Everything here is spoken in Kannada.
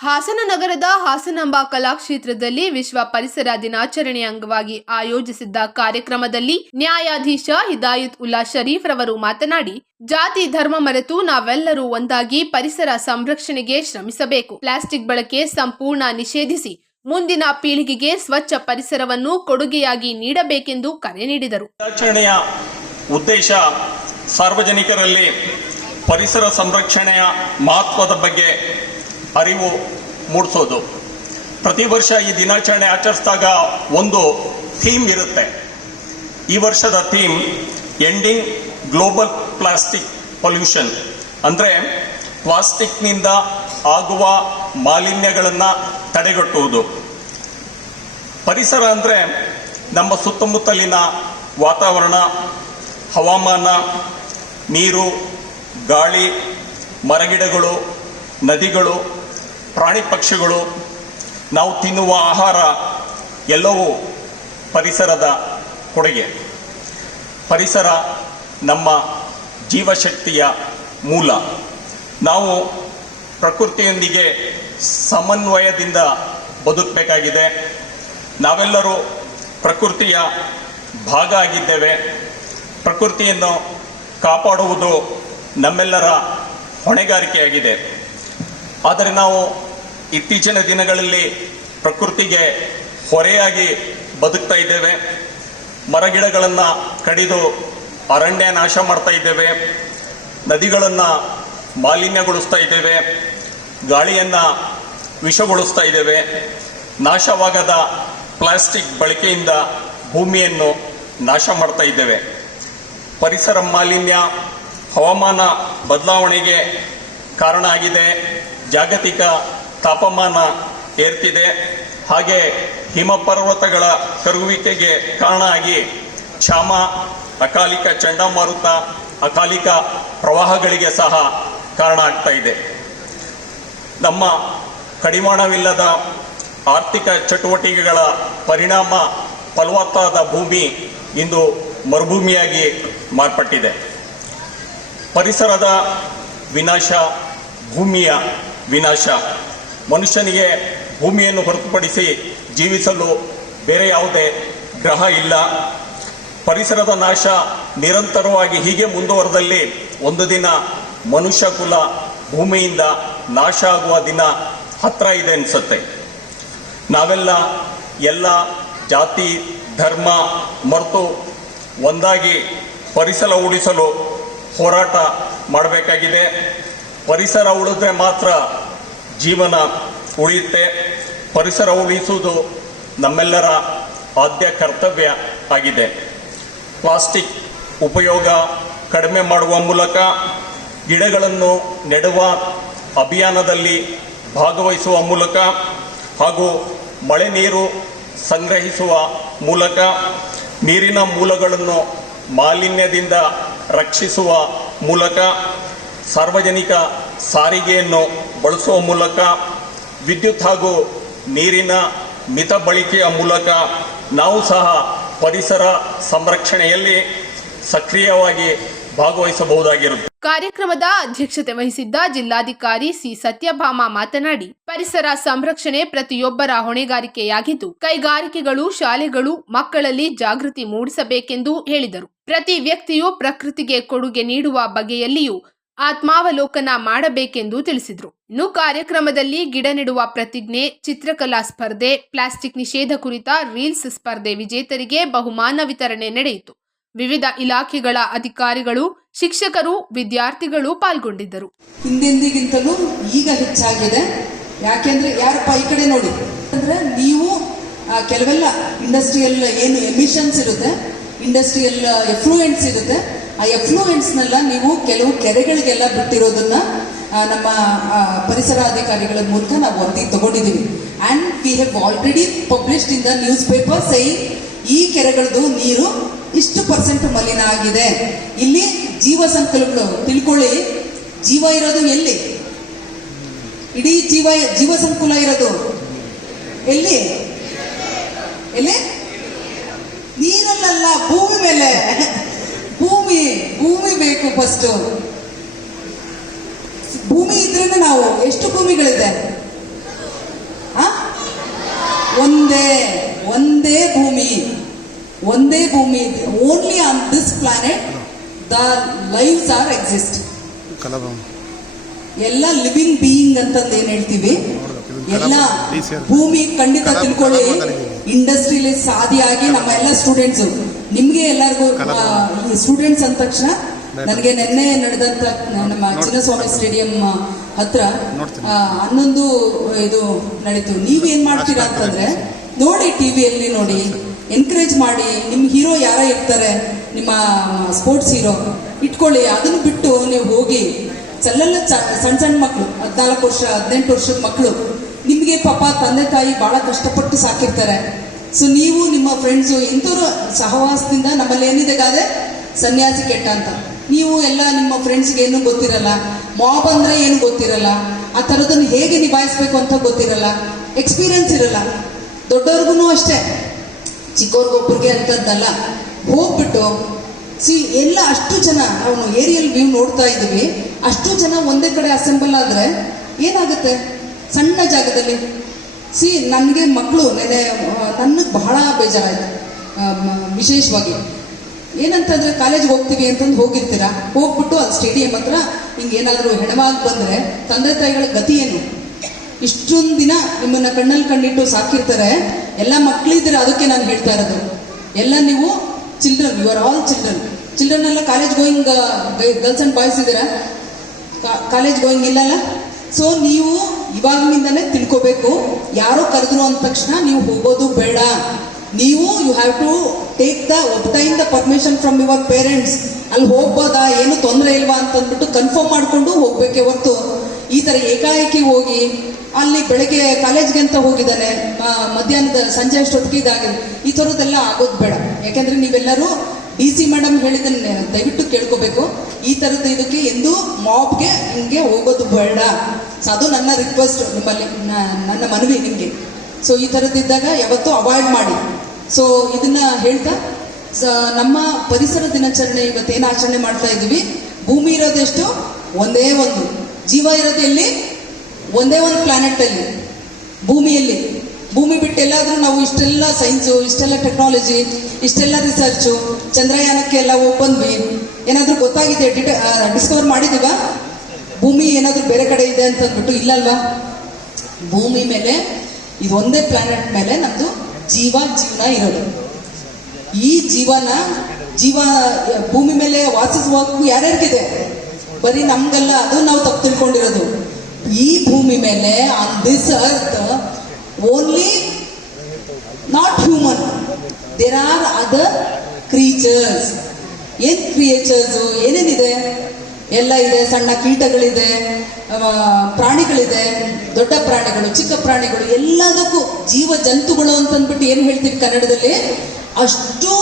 ಹಾಸನ ನಗರದ ಹಾಸನಾಂಬ ಕಲಾಕ್ಷೇತ್ರದಲ್ಲಿ ವಿಶ್ವ ಪರಿಸರ ದಿನಾಚರಣೆ ಅಂಗವಾಗಿ ಆಯೋಜಿಸಿದ್ದ ಕಾರ್ಯಕ್ರಮದಲ್ಲಿ ನ್ಯಾಯಾಧೀಶ ಹಿದಾಯತ್ ಉಲ್ಲಾ ಶರೀಫ್ ರವರು ಮಾತನಾಡಿ, ಜಾತಿ ಧರ್ಮ ಮರೆತು ನಾವೆಲ್ಲರೂ ಒಂದಾಗಿ ಪರಿಸರ ಸಂರಕ್ಷಣೆಗೆ ಶ್ರಮಿಸಬೇಕು. ಪ್ಲಾಸ್ಟಿಕ್ ಬಳಕೆ ಸಂಪೂರ್ಣ ನಿಷೇಧಿಸಿ ಮುಂದಿನ ಪೀಳಿಗೆಗೆ ಸ್ವಚ್ಛ ಪರಿಸರವನ್ನು ಕೊಡುಗೆಯಾಗಿ ನೀಡಬೇಕೆಂದು ಕರೆ ನೀಡಿದರು. ದಿನಾಚರಣೆಯ ಉದ್ದೇಶ ಸಾರ್ವಜನಿಕರಲ್ಲಿ ಪರಿಸರ ಸಂರಕ್ಷಣೆಯ ಮಹತ್ವದ ಬಗ್ಗೆ ಅರಿವು ಮೂಡಿಸೋದು. ಪ್ರತಿ ವರ್ಷ ಈ ದಿನಾಚರಣೆ ಆಚರಿಸಿದಾಗ ಒಂದು ಥೀಮ್ ಇರುತ್ತೆ. ಈ ವರ್ಷದ theme ending global plastic pollution, ಅಂದರೆ ಪ್ಲಾಸ್ಟಿಕ್ನಿಂದ ಆಗುವ ಮಾಲಿನ್ಯಗಳನ್ನು ತಡೆಗಟ್ಟುವುದು. ಪರಿಸರ ಅಂದರೆ ನಮ್ಮ ಸುತ್ತಮುತ್ತಲಿನ ವಾತಾವರಣ, ಹವಾಮಾನ, ನೀರು, ಗಾಳಿ, ಮರಗಿಡಗಳು, ನದಿಗಳು, ಪ್ರಾಣಿ ಪಕ್ಷಿಗಳು, ನಾವು ತಿನ್ನುವ ಆಹಾರ ಎಲ್ಲವೂ ಪರಿಸರದ ಕೊಡುಗೆ. ಪರಿಸರ ನಮ್ಮ ಜೀವಶಕ್ತಿಯ ಮೂಲ. ನಾವು ಪ್ರಕೃತಿಯೊಂದಿಗೆ ಸಮನ್ವಯದಿಂದ ಬದುಕಬೇಕಾಗಿದೆ. ನಾವೆಲ್ಲರೂ ಪ್ರಕೃತಿಯ ಭಾಗ ಆಗಿದ್ದೇವೆ. ಪ್ರಕೃತಿಯನ್ನು ಕಾಪಾಡುವುದು ನಮ್ಮೆಲ್ಲರ ಹೊಣೆಗಾರಿಕೆಯಾಗಿದೆ. ಆದರೆ ನಾವು ಇತ್ತೀಚಿನ ದಿನಗಳಲ್ಲಿ ಪ್ರಕೃತಿಗೆ ಹೊರೆಯಾಗಿ ಬದುಕ್ತಾ ಇದ್ದೇವೆ. ಮರಗಿಡಗಳನ್ನು ಕಡಿದು ಅರಣ್ಯ ನಾಶ ಮಾಡ್ತಾ ಇದ್ದೇವೆ. ನದಿಗಳನ್ನು ಮಾಲಿನ್ಯಗೊಳಿಸ್ತಾ ಇದ್ದೇವೆ. ಗಾಳಿಯನ್ನು ವಿಷಗೊಳಿಸ್ತಾ ಇದ್ದೇವೆ. ನಾಶವಾಗದ ಪ್ಲಾಸ್ಟಿಕ್ ಬಳಕೆಯಿಂದ ಭೂಮಿಯನ್ನು ನಾಶ ಮಾಡ್ತಾ ಇದ್ದೇವೆ. ಪರಿಸರ ಮಾಲಿನ್ಯ ಹವಾಮಾನ ಬದಲಾವಣೆಗೆ ಕಾರಣ ಆಗಿದೆ. ಜಾಗತಿಕ ತಾಪಮಾನ ಏರ್ತಿದೆ. ಹಾಗೆ ಹಿಮಪರ್ವತಗಳ ಕರಗುವಿಕೆಗೆ ಕಾರಣ ಆಗಿ ಕ್ಷಾಮ, ಅಕಾಲಿಕ ಚಂಡಮಾರುತ, ಅಕಾಲಿಕ ಪ್ರವಾಹಗಳಿಗೆ ಸಹ ಕಾರಣ ಆಗ್ತಾ ಇದೆ. ನಮ್ಮ ಕಡಿವಾಣವಿಲ್ಲದ ಆರ್ಥಿಕ ಚಟುವಟಿಕೆಗಳ ಪರಿಣಾಮ ಫಲವತ್ತಾದ ಭೂಮಿ ಇಂದು ಮರುಭೂಮಿಯಾಗಿ ಮಾರ್ಪಟ್ಟಿದೆ. ಪರಿಸರದ ವಿನಾಶ, ಭೂಮಿಯ ವಿನಾಶ. ಮನುಷ್ಯನಿಗೆ ಭೂಮಿಯನ್ನು ಹೊರತುಪಡಿಸಿ ಜೀವಿಸಲು ಬೇರೆ ಯಾವುದೇ ಗ್ರಹ ಇಲ್ಲ. ಪರಿಸರದ ನಾಶ ನಿರಂತರವಾಗಿ ಹೀಗೆ ಮುಂದುವರೆದಲ್ಲಿ ಒಂದು ದಿನ ಮನುಷ್ಯ ಕುಲ ಭೂಮಿಯಿಂದ ನಾಶ ಆಗುವ ದಿನ ಹತ್ರ ಇದೆ ಅನಿಸುತ್ತೆ. ನಾವೆಲ್ಲ ಎಲ್ಲ ಜಾತಿ ಧರ್ಮ ಮರೆತು ಒಂದಾಗಿ ಪರಿಸರ ಉಳಿಸಲು ಹೋರಾಟ ಮಾಡಬೇಕಾಗಿದೆ. ಪರಿಸರ ಉಳಿದ್ರೆ ಮಾತ್ರ ಜೀವನ ಉಳಿಯುತ್ತೆ. ಪರಿಸರ ಉಳಿಸುವುದು ನಮ್ಮೆಲ್ಲರ ಆದ್ಯ ಕರ್ತವ್ಯ ಆಗಿದೆ. ಪ್ಲಾಸ್ಟಿಕ್ ಉಪಯೋಗ ಕಡಿಮೆ ಮಾಡುವ ಮೂಲಕ, ಗಿಡಗಳನ್ನು ನೆಡುವ ಅಭಿಯಾನದಲ್ಲಿ ಭಾಗವಹಿಸುವ ಮೂಲಕ ಹಾಗೂ ಮಳೆ ನೀರು ಸಂಗ್ರಹಿಸುವ ಮೂಲಕ, ನೀರಿನ ಮೂಲಗಳನ್ನು ಮಾಲಿನ್ಯದಿಂದ ರಕ್ಷಿಸುವ ಮೂಲಕ, ಸಾರ್ವಜನಿಕ ಸಾರಿಗೆಯನ್ನು ಬಳಸುವ ಮೂಲಕ, ವಿದ್ಯುತ್ ಹಾಗೂ ನೀರಿನ ಮಿತ ಬಳಕೆಯ ಮೂಲಕ ನಾವು ಸಹ ಪರಿಸರ ಸಂರಕ್ಷಣೆಯಲ್ಲಿ ಸಕ್ರಿಯವಾಗಿ ಭಾಗವಹಿಸಬಹುದಾಗಿರುತ್ತೆ. ಕಾರ್ಯಕ್ರಮದ ಅಧ್ಯಕ್ಷತೆ ವಹಿಸಿದ್ದ ಜಿಲ್ಲಾಧಿಕಾರಿ ಸಿ ಸತ್ಯಭಾಮ ಮಾತನಾಡಿ, ಪರಿಸರ ಸಂರಕ್ಷಣೆ ಪ್ರತಿಯೊಬ್ಬರ ಹೊಣೆಗಾರಿಕೆಯಾಗಿದ್ದು, ಕೈಗಾರಿಕೆಗಳು, ಶಾಲೆಗಳು ಮಕ್ಕಳಲ್ಲಿ ಜಾಗೃತಿ ಮೂಡಿಸಬೇಕೆಂದು ಹೇಳಿದರು. ಪ್ರತಿ ವ್ಯಕ್ತಿಯು ಪ್ರಕೃತಿಗೆ ಕೊಡುಗೆ ನೀಡುವ ಬಗೆಯಲ್ಲಿಯೂ ಆತ್ಮಾವಲೋಕನ ಮಾಡಬೇಕೆಂದು ತಿಳಿಸಿದರು. ಇನ್ನು ಕಾರ್ಯಕ್ರಮದಲ್ಲಿ ಗಿಡ ನೆಡುವ ಪ್ರತಿಜ್ಞೆ, ಚಿತ್ರಕಲಾ ಸ್ಪರ್ಧೆ, ಪ್ಲಾಸ್ಟಿಕ್ ನಿಷೇಧ ಕುರಿತ ರೀಲ್ಸ್ ಸ್ಪರ್ಧೆ ವಿಜೇತರಿಗೆ ಬಹುಮಾನ ವಿತರಣೆ ನಡೆಯಿತು. ವಿವಿಧ ಇಲಾಖೆಗಳ ಅಧಿಕಾರಿಗಳು, ಶಿಕ್ಷಕರು, ವಿದ್ಯಾರ್ಥಿಗಳು ಪಾಲ್ಗೊಂಡಿದ್ದರು. ಹಿಂದೆಂದಿಗಿಂತಲೂ ಈಗ ಹೆಚ್ಚಾಗಿದೆ. ಯಾಕೆಂದ್ರೆ ಯಾರಪ್ಪ ಈ ಕಡೆ ನೋಡಿ ಅಂದ್ರೆ, ನೀವು ಕೆಲವೆಲ್ಲ ಇಂಡಸ್ಟ್ರಿಯಲ್ ಏನು ಎಮಿಷನ್ಸ್ ಇರುತ್ತೆ, ಇಂಡಸ್ಟ್ರಿಯಲ್ ಎಫ್ಲೂಯೆಂಟ್ಸ್ ಇರುತ್ತೆ, ಆ ಎಫ್ಲೂಯೆಂಟ್ಸ್ನೆಲ್ಲ ನೀವು ಕೆಲವು ಕೆರೆಗಳಿಗೆಲ್ಲ ಬಿಟ್ಟಿರೋದನ್ನ ನಮ್ಮ ಪರಿಸರ ಅಧಿಕಾರಿಗಳ ಮೂಲಕ ನಾವು ವರದಿ ತಗೊಂಡಿದ್ದೀವಿ. And we have already published in the newspaper saying ಈ ಕೆರೆಗಳದ್ದು ನೀರು ಇಷ್ಟು % ಮಲಿನ ಆಗಿದೆ. ಇಲ್ಲಿ ಜೀವ ಸಂಕುಲಗಳು ತಿಳ್ಕೊಳ್ಳಿ. ಜೀವ ಇರೋದು ಎಲ್ಲಿ? ಇಡೀ ಜೀವ ಸಂಕುಲ ಇರೋದು ಎಲ್ಲಿ? ಎಲ್ಲಿ? ನೀರಲ್ಲ, ಭೂಮಿ ಮೇಲೆ. ಭೂಮಿ ಬೇಕು ಫಸ್ಟ್. ಭೂಮಿ ಇದ್ರೇನೆ ನಾವು ಎಷ್ಟು ಭೂಮಿಗಳಿದೆ ಒಂದೇ ಭೂಮಿ, only on this planet the lives are exist. ಎಲ್ಲ ಲಿವಿಂಗ್ ಬೀಯಿಂಗ್ ಅಂತಂದು ಏನ್ ಹೇಳ್ತೀವಿ, ಎಲ್ಲ ಭೂಮಿ ಖಂಡಿತ ತಿಳ್ಕೊಳ್ಳಿ. ಇಂಡಸ್ಟ್ರಿಯಲಿಸ್ಟ್ ಆದಿಯಾಗಿ ನಮ್ಮ ಎಲ್ಲ ಸ್ಟೂಡೆಂಟ್ಸ್, ನಿಮ್ಗೆ ಎಲ್ಲರಿಗೂ ಸ್ಟೂಡೆಂಟ್ಸ್ ಅಂದ ತಕ್ಷಣ ನನಗೆ ನಿನ್ನೆ ನಡೆದಂತ ನಮ್ಮ ಚಿನ್ನಸ್ವಾಮಿ ಸ್ಟೇಡಿಯಂ ಹತ್ರ 11 ಇದು ನಡೀತು. ನೀವೇನ್ ಮಾಡ್ತೀರಾ ಅಂತಂದ್ರೆ ನೋಡಿ, ಟಿವಿಯಲ್ಲಿ ನೋಡಿ, ಎನ್ಕರೇಜ್ ಮಾಡಿ. ನಿಮ್ ಹೀರೋ ಯಾರ ಇರ್ತಾರೆ, ನಿಮ್ಮ ಸ್ಪೋರ್ಟ್ಸ್ ಹೀರೋ ಇಟ್ಕೊಳ್ಳಿ. ಅದನ್ನ ಬಿಟ್ಟು ನೀವು ಹೋಗಿ ಸಣ್ಣ ಸಣ್ಣ ಮಕ್ಕಳು, 14 ವರ್ಷ 18 ವರ್ಷದ ಮಕ್ಕಳು, ನಿಮಗೆ ಪಾಪ ತಂದೆ ತಾಯಿ ಬಹಳ ಕಷ್ಟಪಟ್ಟು ಸಾಕಿರ್ತಾರೆ. ಸೊ ನೀವು ನಿಮ್ಮ ಫ್ರೆಂಡ್ಸು ಇಂಥವ್ರು ಸಹವಾಸದಿಂದ ನಮ್ಮಲ್ಲಿ ಏನಿದೆ ಗಾದೆ, ಸನ್ಯಾಸಿ ಕೆಟ್ಟ ಅಂತ. ನೀವು ಎಲ್ಲ ನಿಮ್ಮ ಫ್ರೆಂಡ್ಸ್ಗೆ ಏನು ಗೊತ್ತಿರಲ್ಲ, ಮಾಬ್ ಅಂದ್ರೆ ಏನು ಗೊತ್ತಿರಲ್ಲ, ಆ ಥರದನ್ನು ಹೇಗೆ ನಿಭಾಯಿಸ್ಬೇಕು ಅಂತ ಗೊತ್ತಿರಲ್ಲ, ಎಕ್ಸ್ಪೀರಿಯನ್ಸ್ ಇರಲ್ಲ. ದೊಡ್ಡವ್ರಿಗೂ ಅಷ್ಟೇ, ಚಿಕ್ಕವ್ರಿಗೊಬ್ರಿಗೆ ಅಂತದ್ದಲ್ಲ. ಹೋಗ್ಬಿಟ್ಟು ಎಲ್ಲ ಅಷ್ಟು ಜನ ಅವನು ಏರಿಯಲ್ ವ್ಯೂ ನೋಡ್ತಾ ಇದ್ದೀವಿ, ಅಷ್ಟು ಜನ ಒಂದೇ ಕಡೆ ಅಸೆಂಬಲ್ ಆದ್ರೆ ಏನಾಗುತ್ತೆ ಸಣ್ಣ ಜಾಗದಲ್ಲಿ. ನನಗೆ ಮಕ್ಕಳು ನನಗೆ ಬಹಳ ಬೇಜಾರಾಯ್ತು. ವಿಶೇಷವಾಗಿ ಏನಂತಂದ್ರೆ ಕಾಲೇಜ್ಗೆ ಹೋಗ್ತೀವಿ ಅಂತಂದು ಹೋಗಿರ್ತೀರಾ, ಹೋಗ್ಬಿಟ್ಟು ಅದು ಸ್ಟೇಡಿಯಂ ಹತ್ರ ಹಿಂಗೆ ಏನಾದರೂ ಹೆಣವಾಗಿ ಬಂದ್ರೆ ತಂದೆ ತಾಯಿಗಳ ಗತಿ ಏನು? ಇಷ್ಟೊಂದು ದಿನ ನಿಮ್ಮನ್ನ ಕಣ್ಣಲ್ಲಿ ಕಣ್ಣಿಟ್ಟು ಸಾಕಿರ್ತಾರೆ, ಎಲ್ಲ ಮಕ್ಕಳಿದ್ದೀರ. ಅದಕ್ಕೆ ನಾನು ಹೇಳ್ತಾ ಇರೋದು, ಎಲ್ಲ ನೀವು children, you are all children ಎಲ್ಲ college going girls and boys ಇದ್ದೀರಾ, ಕಾಲೇಜ್ ಗೋಯಿಂಗ್ ಇಲ್ಲಲ್ಲ. ಸೊ ನೀವು ಇವಾಗಿನಿಂದನೇ ತಿಳ್ಕೋಬೇಕು, ಯಾರೋ ಕರೆದ್ರು ಅಂದ ತಕ್ಷಣ ನೀವು ಹೋಗೋದು ಬೇಡ. ನೀವು you have to take obtain the permission from your parents. ಅಲ್ಲಿ ಹೋಗ್ಬೋದಾ, ಏನು ತೊಂದರೆ ಇಲ್ವಾ ಅಂತಂದ್ಬಿಟ್ಟು ಕನ್ಫರ್ಮ್ ಮಾಡಿಕೊಂಡು ಹೋಗ್ಬೇಕೆ ಹೊರತು ಈ ಥರ ಏಕಾಏಕಿ ಹೋಗಿ ಅಲ್ಲಿ ಬೆಳಗ್ಗೆ ಕಾಲೇಜ್ಗೆ ಅಂತ ಹೋಗಿದ್ದಾನೆ, ಮಧ್ಯಾಹ್ನದ ಸಂಜೆ ಅಷ್ಟೊತ್ತಿಗೆ ಇದಾಗಿದೆ, ಈ ಥರದ್ದೆಲ್ಲ ಆಗೋದು ಬೇಡ. ಯಾಕೆಂದ್ರೆ ನೀವೆಲ್ಲರೂ DC ಮೇಡಮ್ ಹೇಳಿದ್ದನ್ನ ದಯವಿಟ್ಟು ಕೇಳ್ಕೋಬೇಕು. ಈ ಥರದ್ದು ಇದಕ್ಕೆ ಎಂದು ಮಾಬ್ಗೆ ಹಿಂಗೆ ಹೋಗೋದು ಬೇಡ. ಸೊ ಅದು ನನ್ನ ರಿಕ್ವೆಸ್ಟ್ ನಿಮ್ಮಲ್ಲಿ, ನನ್ನ ಮನವಿ ನಿಮಗೆ. ಸೊ ಈ ಥರದ್ದಿದ್ದಾಗ ಯಾವತ್ತೂ ಅವಾಯ್ಡ್ ಮಾಡಿ. ಸೊ ಇದನ್ನ ಹೇಳ್ತಾ ನಮ್ಮ ಪರಿಸರ ದಿನಾಚರಣೆ ಇವತ್ತೇನು ಆಚರಣೆ ಮಾಡ್ತಾ ಇದ್ದೀವಿ, ಭೂಮಿ ಇರೋದೆಷ್ಟು? ಒಂದೇ ಒಂದು. ಜೀವ ಇರೋದು ಎಲ್ಲಿ? ಒಂದೇ ಒಂದು ಪ್ಲಾನೆಟ್ ಅಲ್ಲಿ, ಭೂಮಿಯಲ್ಲಿ. ಭೂಮಿ ಬಿಟ್ಟು ಎಲ್ಲಾದ್ರೂ ನಾವು ಇಷ್ಟೆಲ್ಲ ಸೈನ್ಸು, ಇಷ್ಟೆಲ್ಲ ಟೆಕ್ನಾಲಜಿ, ಇಷ್ಟೆಲ್ಲ ರಿಸರ್ಚು, ಚಂದ್ರಯಾನಕ್ಕೆ ಎಲ್ಲ ಹೋಗಿ ಬಂದ್ವಿ, ಏನಾದರೂ ಗೊತ್ತಾಗಿದೆ, ಡಿಸ್ಕವರ್ ಮಾಡಿದೀವ ಭೂಮಿ ಏನಾದರೂ ಬೇರೆ ಕಡೆ ಇದೆ ಅಂತಂದ್ಬಿಟ್ಟು? ಇಲ್ಲಲ್ವಾ. ಭೂಮಿ ಮೇಲೆ, ಇದು ಒಂದೇ ಪ್ಲಾನೆಟ್ ಮೇಲೆ ನಮ್ದು ಜೀವನ ಇರೋದು. ಈ ಜೀವ ಭೂಮಿ ಮೇಲೆ ವಾಸಿಸುವ ಯಾರ್ಯಾರಿಗಿದೆ? ಬರೀ ನಮ್ಗಲ್ಲ, ಅದು ನಾವು ತಪ್ಪು ತಿಳ್ಕೊಂಡಿರೋದು. ಈ ಭೂಮಿ ಮೇಲೆ on this earth only not human, there are other creatures. ಏನ್ ಕ್ರಿಯೇಚರ್ಸು ಏನೇನಿದೆ ಎಲ್ಲ ಇದೆ. ಸಣ್ಣ ಕೀಟಗಳಿದೆ, ಪ್ರಾಣಿಗಳಿದೆ, ದೊಡ್ಡ ಪ್ರಾಣಿಗಳು, ಚಿಕ್ಕ ಪ್ರಾಣಿಗಳು, ಎಲ್ಲದಕ್ಕೂ ಜೀವ ಜಂತುಗಳು ಅಂತಂದ್ಬಿಟ್ಟು ಏನು ಹೇಳ್ತೀವಿ ಕನ್ನಡದಲ್ಲಿ, ಅಷ್ಟು